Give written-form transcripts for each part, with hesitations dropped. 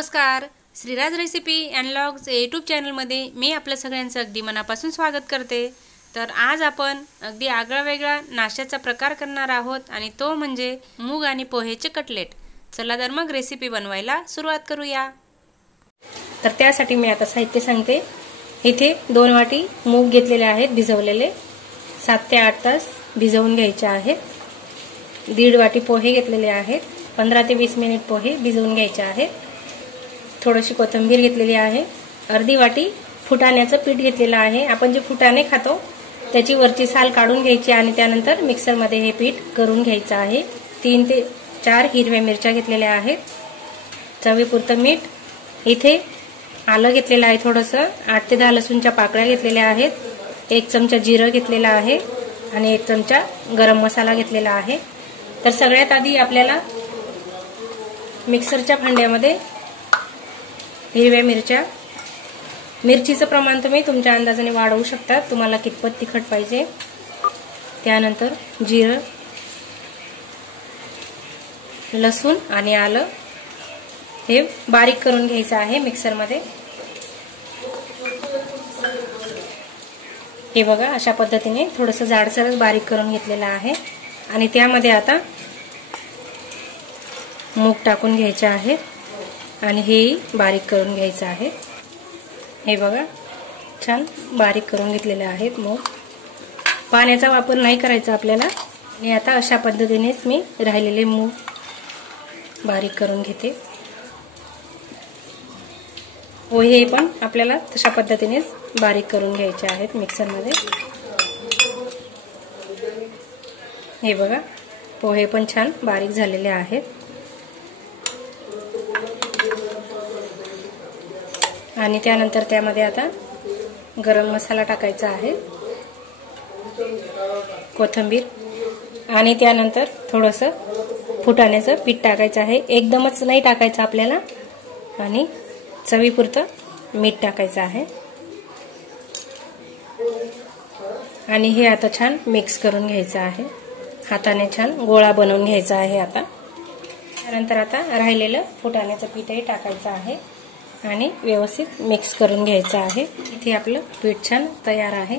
नमस्कार, Shriraj recipe and vlogs YouTube चॅनलमध्ये मी आपल्या सगळ्यांचं अगदी मनापासून स्वागत करते। तर आज आपण अगदी आगळा-वेगळा नाश्त्याचा प्रकार करणार आहोत आणि तो म्हणजे मूग आणि पोहेचे कटलेट। चला तर मग रेसिपी बनवायला सुरुवात करूया। तर त्यासाठी मी आता साहित्य सांगते। इथे 2 वाटी मूग घेतलेले आहेत भिजवलेले, 7 ते 8 तास भिजवून घ्यायचे आहेत। 1.5 वाटी पोहे घेतलेले आहेत, 15 ते 20 मिनिट पोहे भिजवून घ्यायचे आहेत। थोडीशी कोथिंबीर घेतलेली आहे, अर्धी वाटी फुटाण्याचं पीठ घेतलेलं आहे। आपण जे फुटाणे खातो त्याची वरची साल काढून घ्यायची आणि त्यानंतर मिक्सर मध्ये हे पीठ करून घ्यायचं आहे। 3 ते 4 हिरव्या मिरच्या घेतलेल्या आहेत, चवीपुरतं मीठ, इथे आलं घेतलेलं आहे थोडंसं, 8 ते 10 लसूणच्या पाकळ्या घेतलेल्या आहेत, 1 चमचा जिरं घेतलेला आहे आणि 1 चमचा गरम मसाला घेतलेला आहे। तर सगळ्यात आधी आपल्याला मिक्सरच्या भांड्यामध्ये हिरव्या मिरच्या, मिरचीचं प्रमाण तुम्ही तुमच्या अंदाजाने वाढवू शकता, तुम्हाला कितपत तिखट पाहिजे। त्यानंतर जिरं, लसूण आणि आलं हे बारीक करून घ्यायचं आहे मिक्सर मध्ये। हे बघा अशा पद्धतीने थोडंसं जाडसरच बारीक करून घेतलेलं आहे आणि त्यामध्ये आता मूग टाकून घ्यायचे आहे आणि हे बारीक करून घ्यायचं आहे। हे बघा छान बारीक करून घेतलेले आहेत मूग, पाण्याचा वापर नाही करायचा आपल्याला। आणि आता अशा पद्धतीनेच मी राहिलेले मूग बारीक करून घेते। पोहे पण आपल्याला तशा पद्धतीनेच बारीक करून घ्यायचे आहेत मिक्सर मध्ये। हे बघा पोहे पण छान बारीक झालेले आहेत आणि त्यानंतर त्यामध्ये आता गरम मसाला टाकायचा आहे, कोथिंबीर आणि त्यानंतर थोडंसं फुटाण्याचं पीठ टाकायचं आहे। एकदमच नाही टाकायचं आपल्याला आणि चवीपुरतं मीठ टाकायचं आहे आणि हे आता छान मिक्स करून घ्यायचं आहे, हाताने छान गोळा बनवून घ्यायचा आहे। आता त्यानंतर आता राहिलेलं फुटाण्याचं पीठही टाकायचं आहे आणि व्यवस्थित मिक्स करून घ्यायचं आहे। इथे आपलं पीठ छान तयार आहे,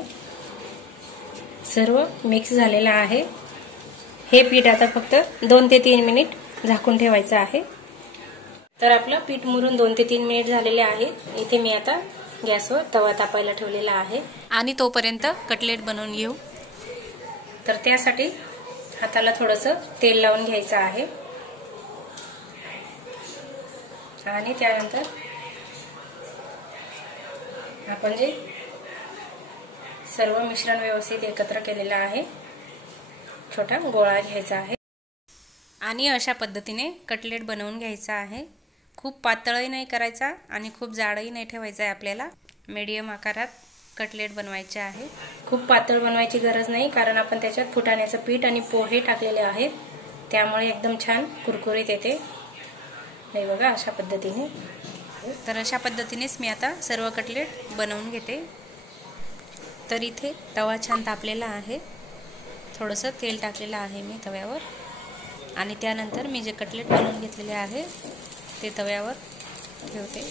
सर्व मिक्स झालेलं आहे। हे पीठ आता फक्त 2 ते 3 मिनिट झाकून ठेवायचं आहे। तर आपलं पीठ मुरून 2 ते 3 मिनिट झालेले आहे। इथे मी आता गॅसवर तवा तापायला ठेवलेला आहे आणि तोपर्यंत कटलेट बनवून घेऊ। तर त्यासाठी हाताला थोडंसं तेल लावून घ्यायचं आहे आणि त्यानंतर आपण जे सर्व मिश्रण व्यवस्थित एकत्र केलेलं आहे, छोटा गोळा घ्यायचा आहे आणि अशा पद्धतीने कटलेट बनवून घ्यायचा आहे। खूप पातळही नाही करायचा आणि खूप जाडही नाही ठेवायचा आहे आपल्याला, मीडियम आकारात कटलेट बनवायचे आहे। खूप पातळ बनवायची गरज नाही कारण आपण त्याच्यात फुटाण्याचं पीठ आणि पोहे टाकलेले आहेत, त्यामुळे एकदम छान कुरकुरीत येते। हे बघा अशा पद्धतीने। तर अशा पद्धतीनेच मी आता सर्व कटलेट बनवून घेते। तर इथे तवा छान तापलेला आहे, थोडंसं तेल टाकलेलं आहे मी तव्यावर आणि त्यानंतर मी जे कटलेट बनवून घेतलेले आहे ते तव्यावर ठेवते।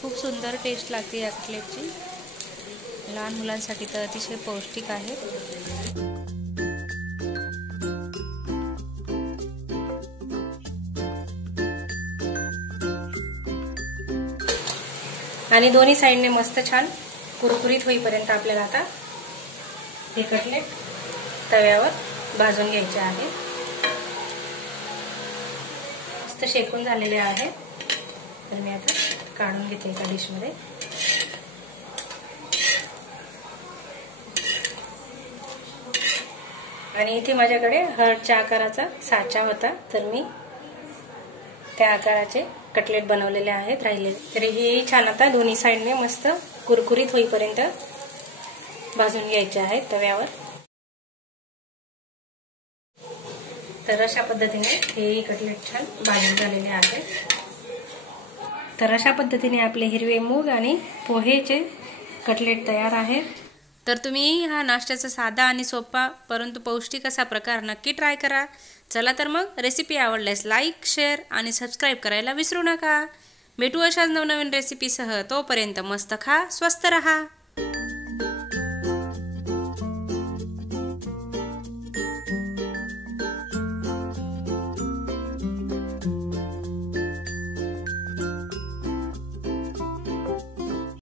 खूप सुंदर टेस्ट लागते या कटलेटची, लहान मुलांसाठी तर अतिशय पौष्टिक आहे। आणि दोन्ही साइडने मस्त छान कुरकुरीत होईपर्यंत आपल्याला आता हे कटलेट तव्यावर भाजून घ्यायचे आहे। मस्त शेकून झालेले आहे, तर मी आता काढून घेते एका डिश मध्ये। आणि इथे माझ्याकडे हार्टच्या आकाराचा साचा होता, तर मी त्या आकाराचे कटलेट बनवलेले आहेत राहिले। तर हे छान आता दोन्ही साइडने मस्त कुरकुरीत होईपर्यंत भाजून घ्यायचे आहेत तव्यावर। तर अशा पद्धतीने हे कटलेट छान भाजून झालेले आहे। तर अशा पद्धतीने आपले हिरवे मूग आणि पोहेचे कटलेट तयार आहेत। तर तुम्ही हा नाश्त्याचा साधा आणि सोपा परंतु पौष्टिक असा प्रकार नक्की ट्राय करा. चला तर मग रेसिपी आवडल्यास लाईक, शेअर आणि सबस्क्राईब करायला विसरू नका. भेटू अशाच नवनवीन रेसिपीसह. तोपर्यंत मस्त खा, स्वस्त रहा.